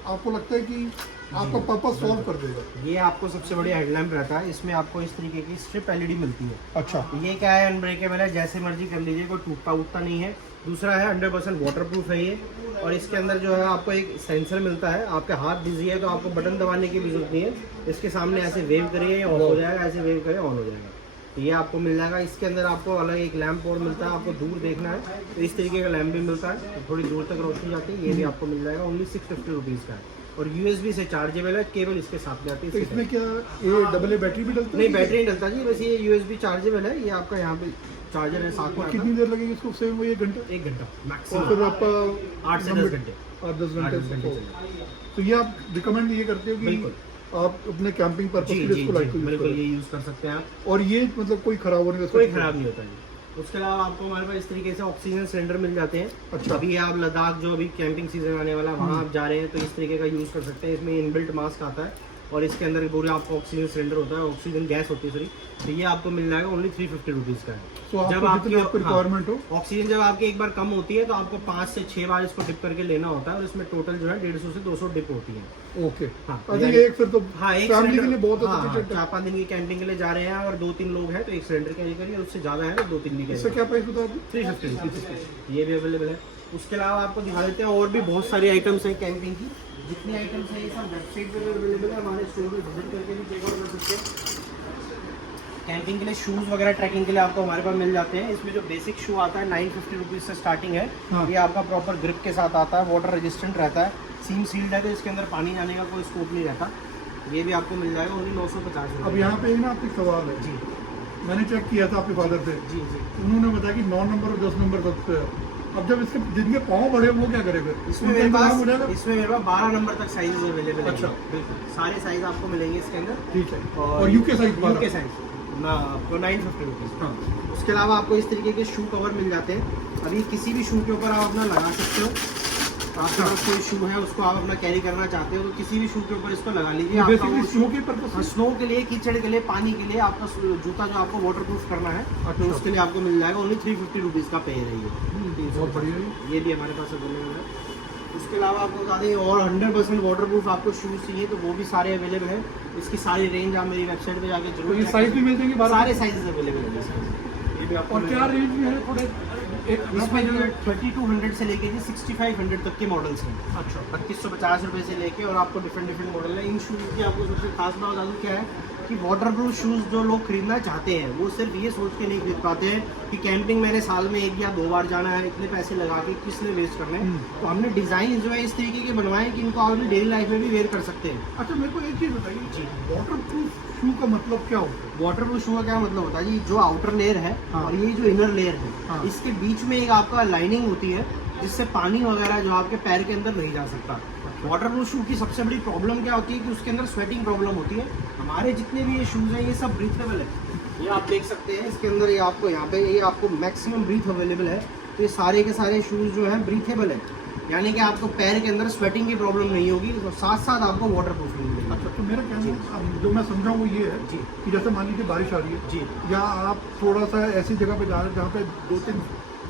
आपको लगता है कि आपका पर्पस सॉल्व कर देगा? ये आपको सबसे बढ़िया हेडलैम्प रहता है। इसमें आपको इस तरीके की स्ट्रिप एलईडी मिलती है। अच्छा, ये क्या है, अनब्रेकेबल है, जैसे मर्जी कर लीजिए, कोई टूटता उठता नहीं है। दूसरा है 100% वाटरप्रूफ है ये, और इसके अंदर जो है आपको एक सेंसर मिलता है। आपके हाथ बिजी है तो आपको बटन दबाने की भी जरूरत नहीं है, इसके सामने ऐसे वेव करिए ऑफ हो जाएगा, ऐसे वेव करिए ऑन हो जाएगा। तो ये आपको मिल जाएगा। इसके अंदर आपको अलग एक लैंप और मिलता है, आपको दूर देखना है तो इस तरीके का लैंप भी मिलता है, तो थोड़ी दूर तक रोशनी जाती है। ये भी आपको मिल जाएगा, ओनली 650 रुपीज़ का है, और USB से चार्जेबल है, केबल इसके साथ जाती है। तो इसमें क्या ये डबल ए बैटरी भी डलती है? नहीं, बैटरी नहीं डलता जी, बस ये USB चार्जेबल है। ये आपका यहाँ पे चार्जर है साथ में। कितनी देर लगेगी इसको सेव हुए? 1 घंटा? 1 घंटा और मैक्सिमम, फिर आपका 8 से 10 घंटे। 8-10 8-10 घंटे घंटे से चलेगा। तो ये आप रिकमेंड ये करते हो कि बिल्कुल। आप अपने कैंपिंग पर्पस जी के जी लिए इसको लाइट जी, यूज बिल्कुल करें, ये यूज़ कर सकते हैं आप। और ये मतलब कोई खराब होने का कोई खराब नहीं होता जी। उसके अलावा आपको हमारे पास इस तरीके से ऑक्सीजन सिलेंडर मिल जाते हैं। अच्छा। अभी आप लद्दाख, जो अभी कैंपिंग सीजन आने वाला है, वहाँ आप जा रहे हैं तो इस तरीके का यूज़ कर सकते हैं। इसमें इनबिल्ट मास्क आता है और इसके अंदर पूरा आपका ऑक्सीजन सिलेंडर होता है, ऑक्सीजन गैस होती है सॉरी। तो ये आपको मिल जाएगा, ओनली 350 रुपीज़ का है। तो आपको जितनी आपको रिक्वायरमेंट हो। ऑक्सीजन जब आपकी एक बार कम होती है तो आपको 5 से 6 बार इसको डिप करके लेना होता है, और इसमें टोटल जो है 150 से 200 डिप होती है। ओके, हाँ, अच्छा, ये एक फिर तो हाँ, एक फैमिली के सिलेंडर- लिए बहुत हाँ, sufficient है। 4-5 दिन की कैंपिंग के लिए जा रहे हैं और 2-3 लोग हैं तो एक सिलेंडर कैरी करिए, उससे ज़्यादा है तो 2-3 भी इसका कैरी। क्या प्राइस होता है? 350 ये भी अवेलेबल है। उसके अलावा आपको दिखा देते हैं और भी बहुत सारी आइटम्स हैं कैंपिंग की। जितनी आइटम्स हैं ये सब वेबसाइट पे भी अवेलेबल है, हमारे स्टोर पे विजिट करके भी चेकआउट कर सकते हैं। कैंपिंग के लिए शूज़ वगैरह ट्रैकिंग के लिए आपको हमारे पास मिल जाते हैं। इसमें जो बेसिक शू आता है 950 रुपीज़ से स्टार्टिंग है। हाँ। ये आपका प्रॉपर ग्रिप के साथ आता है, वाटर रेजिस्टेंट रहता है, सीम सील्ड है, तो इसके अंदर पानी जाने का कोई स्कोप नहीं रहता। ये भी आपको मिल जाएगा, ओनली 950 अब रुपये। यहाँ पे ना आपको एक सवाल है जी मैंने चेक किया था आपके फादर से, जी जी। उन्होंने बताया कि 9 नंबर और 10 नंबर सबसे है। अब जब इसके जिनके पाँव बड़े वो क्या करे फिर? इसमें उनका मेरे इंतजाम पास हो जाएगा? 12 नंबर तक साइज अवेलेबल है। अच्छा। बिल्कुल सारे साइज आपको मिलेंगे इसके अंदर। ठीक है। और यूके साइज यूके साइज ना आपको 950 रुपीज़। हाँ, उसके अलावा आपको इस तरीके के शू कवर मिल जाते हैं। अभी किसी भी शू के ऊपर आप अपना लगा सकते हो। आपके पास कोई शू है उसको आप अपना कैरी करना चाहते हो तो किसी भी शू के ऊपर इसको लगा लीजिए। आपका बेसिकली वो शो के पर्पस से। स्नो के लिए, कीचड़ के लिए, पानी के लिए आपका जूता जो आपको वाटर प्रूफ करना है तो अच्छा। उसके लिए आपको मिल जाएगा, ओनली 350 रुपीज़ का पे है ये। बहुत बढ़िया है। ये भी हमारे पास अवेलेबल है। उसके अलावा आपको बता दें और 100% वाटरप्रूफ आपको शूज़ चाहिए तो वो भी सारे अवेलेबल हैं। इसकी सारी रेंज आप मेरी वेबसाइट पे जाके तो जरूर ये check साइज भी करें। मिल जाएंगे बारह? सारे साइजेस अवेलेबल है। ये भी आपको और क्या मिल रेंज में है थोड़े एक इसमें जो है 3200 से लेके जी 6500 तक के मॉडल्स हैं। अच्छा, 3250 रुपये से लेके और आपको डिफरेंट मॉडल है। इन शूज़ की आपको सबसे खास बात बता दूँ क्या है कि वाटरप्रूफ शूज़ जो लोग खरीदना चाहते हैं वो सिर्फ ये सोच के नहीं खरीद पाते हैं कि कैंपिंग मैंने साल में 1 या 2 बार जाना है, इतने पैसे लगा के किस लिए वेस्ट करने हैं। तो हमने डिज़ाइन जो है इस तरीके के बनवाए कि इनको आप अपनी डेली लाइफ में भी वेयर कर सकते हैं। अच्छा, मेरे को एक चीज़ बताइए जी। वाटरप्रूफ शू का मतलब क्या होता है? वाटरप्रूफ शू का क्या मतलब होता है जी, जो आउटर लेयर है हाँ। और ये जो इनर लेयर है, हाँ। इसके बीच में एक आपका लाइनिंग होती है जिससे पानी वगैरह जो आपके पैर के अंदर नहीं जा सकता। वाटरप्रूफ शू की सबसे बड़ी प्रॉब्लम क्या होती है कि उसके अंदर स्वेटिंग प्रॉब्लम होती है। हमारे जितने भी ये शूज़ हैं ये सब ब्रीथेबल है। ये आप देख सकते हैं इसके अंदर, ये आपको यहाँ पे ये आपको मैक्सिमम ब्रीथ अवेलेबल है। तो ये सारे के सारे शूज़ जो हैं ब्रीथेबल है, यानी कि आपको पैर के अंदर स्वेटिंग की प्रॉब्लम नहीं होगी और साथ साथ आपको वाटर प्रूफ मिलेगी। अच्छा, तो मेरा कहना जो मैं समझा वो ये है जी कि जैसे मान लीजिए बारिश आ रही है जी या आप थोड़ा सा ऐसी जगह पे जा रहे हैं जहाँ पे 2-3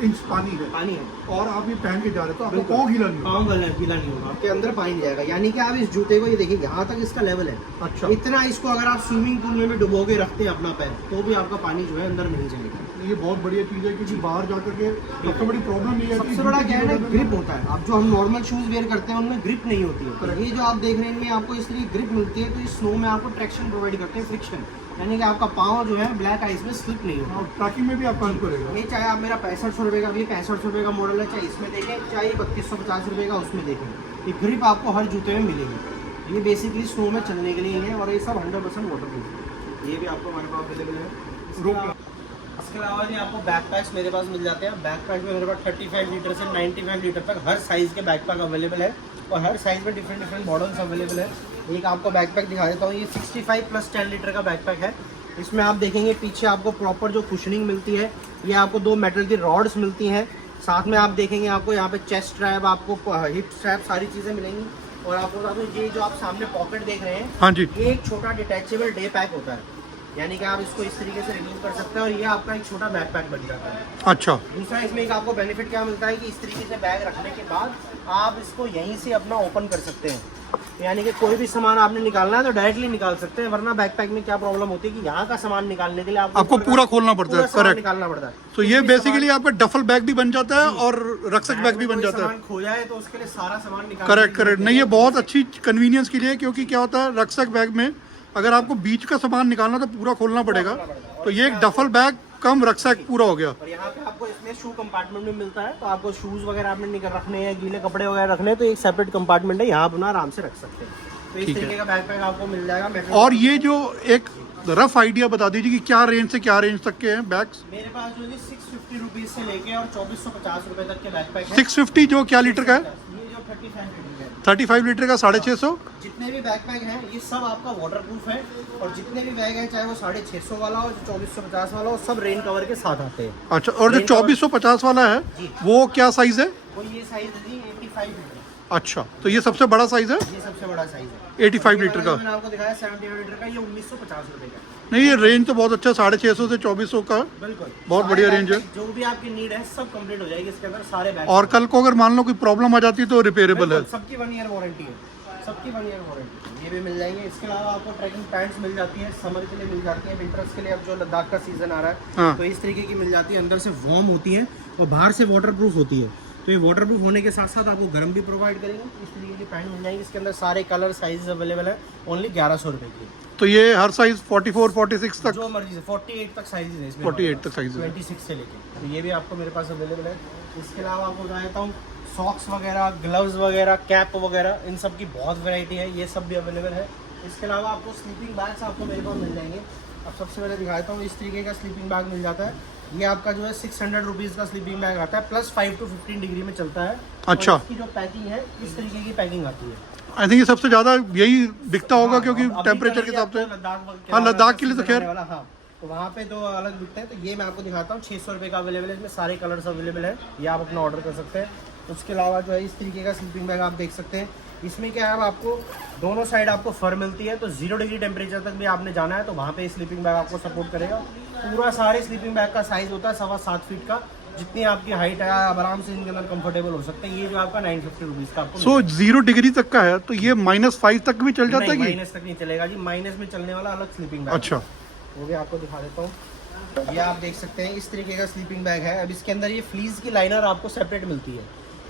इंच पानी है और आप ये पहन के जा रहे हो तो आपका पाँव गीला नहीं होगा। पाँव गीला नहीं होगा, आपके अंदर पानी नहीं जाएगा। यानी कि आप इस जूते को ये देखिए यहाँ तक इसका लेवल है। अच्छा, इतना इसको अगर आप स्विमिंग पूल में भी डुबो के रखते हैं अपना पैर तो भी आपका पानी जो है अंदर नहीं जाएगा। ये बहुत बढ़िया चीज़ है क्योंकि बाहर जाकर के सबसे बड़ी प्रॉब्लम ये है कि सबसे बड़ा क्या है ना, ग्रिप होता है। अब जो हम नॉर्मल शूज वेयर करते हैं उनमें ग्रिप नहीं होती है। ये जो आप देख रहे हैं आपको इस तरीके ग्रिप मिलती है, तो इस स्नो में आपको ट्रैक्शन प्रोवाइड करते हैं, फ्रिक्शन, यानी कि आपका पाँव जो है ब्लैक आइस में स्लिप नहीं होगा। ट्रैकिंग में भी आप काम करेगा। ये चाहे आप मेरा 6500 रुपये का भी 6500 रुपये का मॉडल है, चाहे इसमें देखें, चाहे 3250 रुपये का उसमें देखें, ये ग्रिप आपको हर जूते में मिलेगी। ये बेसिकली स्नो में चलने के लिए है और ये सब 100% वाटरप्रूफ है। ये भी आपको हमारे पास अवेलेबल है। इसके अलावा जी आपको बैक पैक्स मेरे पास मिल जाते हैं। बैक पैक में मेरे पास 35 लीटर से 95 लीटर तक हर साइज़ के बैक पैक अवेलेबल है और हर साइज़ में डिफरेंट मॉडल्स अवेलेबल है। एक आपको बैक पैक दिखा देता हूँ, ये 65 + 10 लीटर का बैक पैक है। इसमें आप देखेंगे पीछे आपको प्रॉपर जो कुशनिंग मिलती है, ये आपको 2 मेटल की रॉड्स मिलती हैं। साथ में आप देखेंगे आपको यहाँ पे चेस्ट स्ट्रैप, आपको हिप स्ट्रैप, सारी चीज़ें मिलेंगी। और आपको ये जो आप सामने पॉकेट देख रहे हैं, हाँ जी, ये एक छोटा डिटैचेबल डे पैक होता है, यानी कि आप इसको इस तरीके से रिमूव कर सकते हैं और ये आपका एक छोटा बैक पैक बन जाता है। अच्छा, दूसरा इसमें एक आपको बेनिफिट क्या मिलता है कि इस तरीके से बैग रखने के बाद आप इसको यहीं से अपना ओपन कर सकते हैं, यानी कि कोई भी सामान आपने निकालना है तो डायरेक्टली निकाल सकते हैं। वरना बैकपैक में क्या प्रॉब्लम होती है कि यहाँ का सामान निकालने के लिए आपको पूरा खोलना पड़ता है। करेक्ट, निकालना पड़ता है। तो ये बेसिकली आपका डफल बैग भी बन जाता है और रक्सक बैग भी बन जाता है। खो जाए तो उसके लिए सारा सामान निकाल। करेक्ट, नहीं ये बहुत अच्छी कन्वीनियंस के लिए, क्योंकि क्या होता है रक्सक बैग में अगर आपको बीच का सामान निकालना तो पूरा खोलना पड़ेगा, तो ये एक डफल बैग कम रक्सक पूरा हो गया। और यहाँ पे आपको इसमें शू कंपार्टमेंट भी मिलता है, तो आपको शूज वगैरह आपने निकल रखने हैं, गीले कपड़े वगैरह रखने हैं तो एक सेपरेट कंपार्टमेंट है, यहाँ अपना आराम से रख सकते हैं। तो इस तरीके का बैकपैक आपको मिल जाएगा। और ये जो एक रफ आइडिया बता दीजिए कि क्या रेंज से क्या रेंज तक के हैं बैग्स? मेरे पास जो 650 रुपीज से लेके और 2450 रुपए तक के बैकपैक है। 650 जो क्या लीटर का है? ये जो 35 लीटर है, 35 लीटर का 650। जितने भी बैकपैक हैं ये सब आपका वाटरप्रूफ है और जितने भी बैग हैं चाहे वो 650 वाला हो, 2450 वाला हो, सब रेन कवर के साथ आते हैं। अच्छा, और जो 2450 वाला है वो क्या साइज है? वो ये साइज है जी 85 लीटर। अच्छा, तो ये सबसे बड़ा साइज है? ये सबसे बड़ा साइज है 85 लीटर का। मैंने आपको दिखाया 78 लीटर का, ये 1950 रुपए का। नहीं, ये रेंज तो बहुत अच्छा, 650 से 2400 का बिल्कुल बहुत बढ़िया रेंज है। जो भी आपकी नीड है सब कंप्लीट हो जाएगी इसके अंदर, सारे बैग। और कल को अगर मान लो कोई प्रॉब्लम आ जाती है तो रिपेयरेबल है। सबकी 1 ईयर वारंटी है, सबकी 1 ईयर वारंटी, ये भी मिल जाएंगे। इसके अलावा आपको ट्रैकिंग पैंट्स मिल जाती है, समर के लिए मिल जाती है, विंटर्स के लिए। अब जो लद्दाख का सीजन आ रहा है हाँ। तो इस तरीके की मिल जाती है, अंदर से वार्म होती है और बाहर से वाटरप्रूफ होती है। तो ये वाटरप्रूफ होने के साथ साथ आपको गर्म भी प्रोवाइड करेंगे। इस तरीके की पैंट मिल जाएगी, इसके अंदर सारे कलर साइज अवेलेबल है, ओनली 1100 रुपए की। तो ये हर साइज 44 46 तक, जो मर्जी से 48 तक साइज है इसमें, 48 तक साइज है। 26 से लेके, तो ये भी आपको मेरे पास अवेलेबल है। इसके अलावा आपको बता देता हूँ सॉक्स वगैरह, ग्लव्स वगैरह, कैप वगैरह, इन सब की बहुत वैरायटी है, ये सब भी अवेलेबल है। इसके अलावा आपको स्लीपिंग बैग्स आपको मेरे पास मिल जाएंगे। अब सबसे पहले दिखाता हूँ, इस तरीके का स्लीपिंग बैग मिल जाता है। ये आपका जो है 600 रुपीज़ का स्लीपिंग बैग आता है, प्लस 5 to 15 डिग्री में चलता है। अच्छा, इसकी जो पैकिंग है इस तरीके की पैकिंग आती है। आई थिंक ये सबसे ज्यादा यही दिखता होगा क्योंकि टेम्परेचर के हिसाब से। हाँ, लद्दाख के लिए तो खैर, हाँ, तो वहाँ पे तो अलग बिकते हैं। तो ये मैं आपको दिखाता हूँ, 600 रुपये का अवेलेबल है, इसमें सारे कलर्स अवेलेबल है, ये आप अपना ऑर्डर कर सकते हैं। उसके अलावा जो है इस तरीके का स्लीपिंग बैग आप देख सकते हैं। इसमें क्या है, आपको दोनों साइड आपको फर मिलती है, तो 0 डिग्री टेम्परेचर तक भी आपने जाना है तो वहाँ पे स्लीपिंग बैग आपको सपोर्ट करेगा। पूरा सारे स्लीपिंग बैग का साइज़ होता है 7.25 फीट का, जितनी आपकी हाइट है आप आराम से इनके अंदर कंफर्टेबल हो सकते हैं। ये जो आपका 950 रुपीज़ का आपको। सो 0 डिग्री तक का है तो ये -5 तक भी चल जाता है? माइनस तक नहीं चलेगा जी, माइनस में चलने वाला अलग स्लीपिंग बैग। अच्छा, वो भी आपको दिखा देता हूँ। ये आप देख सकते हैं, इस तरीके का स्लीपिंग बैग है। अब इसके अंदर ये फ्लीस की लाइनर आपको सेपरेट मिलती है,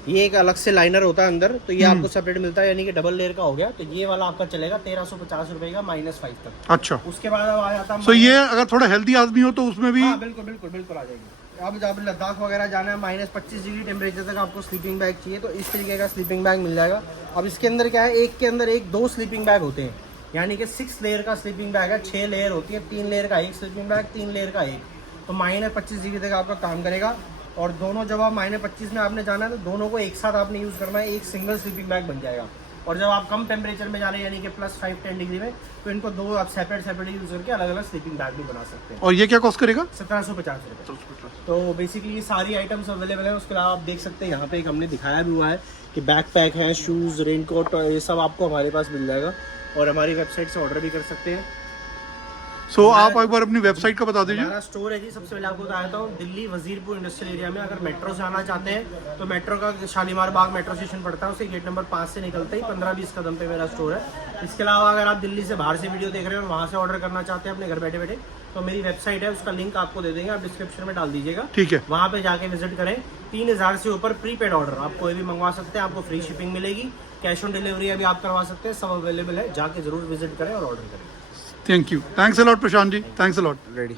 ये एक अलग से लाइनर होता है अंदर, तो ये आपको सेपरेट मिलता है, यानी कि डबल लेयर का हो गया। तो ये वाला आपका चलेगा 1350 रुपये का, -5 तक। अच्छा, उसके बाद अब आ जाता है। सो ये अगर थोड़ा हेल्दी आदमी हो तो उसमें भी? हाँ, बिल्कुल बिल्कुल बिल्कुल आ जाएगी। अब जब लद्दाख वगैरह जाना है, -25 डिग्री टेम्परेचर तक आपको स्लीपिंग बैग चाहिए, तो इस तरीके का स्लीपिंग बैग मिल जाएगा। अब इसके अंदर क्या है, एक के अंदर एक 2 स्लीपिंग बैग होते हैं, यानी कि 6 लेयर का स्लीपिंग बैग है। 6 लेयर होती है, 3 लेयर का एक स्लीपिंग बैग, 3 लेयर का एक, तो -25 डिग्री तक आपका काम करेगा। और दोनों जब आप -25 में आपने जाना है तो दोनों को एक साथ आपने यूज़ करना है, एक सिंगल स्लीपिंग बैग बन जाएगा। और जब आप कम टेम्परेचर में जा रहे हैं, यानी कि +5-10 डिग्री में, तो इनको 2 आप सेपरेट यूज़ करके अलग अलग स्लीपिंग बैग भी बना सकते हैं। और ये क्या कॉस्ट करेगा? 1750 रुपये। तो बेसिकली ये सारी आइटम्स अवेलेबल है। उसके अलावा आप देख सकते हैं यहाँ पे एक हमने दिखाया भी हुआ है कि बैकपैक है, शूज़, रेनकोट, ये सब आपको हमारे पास मिल जाएगा और हमारी वेबसाइट से ऑर्डर भी कर सकते हैं। सो आप एक बार अपनी वेबसाइट का बता दीजिए। हमारा स्टोर है जी, सबसे पहले आपको बताया था दिल्ली वजीरपुर इंडस्ट्रियल एरिया में। अगर मेट्रो से आना चाहते हैं तो मेट्रो का शालीमार बाग मेट्रो स्टेशन पड़ता है, उससे गेट नंबर 5 से निकलते ही 15-20 कदम पे मेरा स्टोर है। इसके अलावा अगर आप दिल्ली से बाहर से वीडियो देख रहे हैं और वहाँ से ऑर्डर करना चाहते हैं अपने घर बैठे बैठे, तो मेरी वेबसाइट है, उसका लिंक आपको दे देंगे, आप डिस्क्रिप्शन में डाल दीजिएगा। ठीक है, वहाँ पे जाके विजिट करें। 3000 से ऊपर प्रीपेड ऑर्डर आप कोई भी मंगवा सकते हैं, आपको फ्री शिपिंग मिलेगी, कैश ऑन डिलीवरी अभी आप करवा सकते हैं, सब अवेलेबल है। जाके जरूर विजिट करें और ऑर्डर करें। Thank you, thanks a lot Prashant ji, thanks a lot. Ready.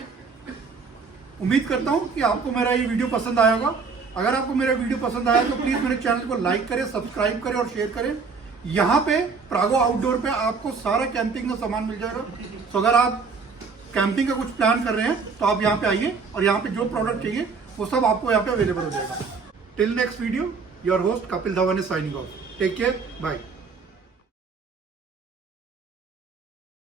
उम्मीद करता हूँ कि आपको मेरा ये वीडियो पसंद आया होगा। अगर आपको मेरा वीडियो पसंद आया तो प्लीज़ मेरे चैनल को लाइक करें, सब्सक्राइब करें और शेयर करें। यहाँ पे प्रागो आउटडोर पे आपको सारा कैंपिंग का सामान मिल जाएगा। तो अगर आप कैंपिंग का कुछ प्लान कर रहे हैं तो आप यहाँ पे आइए और यहाँ पे जो प्रोडक्ट चाहिए वो सब आपको यहाँ पे अवेलेबल हो जाएगा। Till next video, your host Kapil Dhawan is signing off. Take care, bye.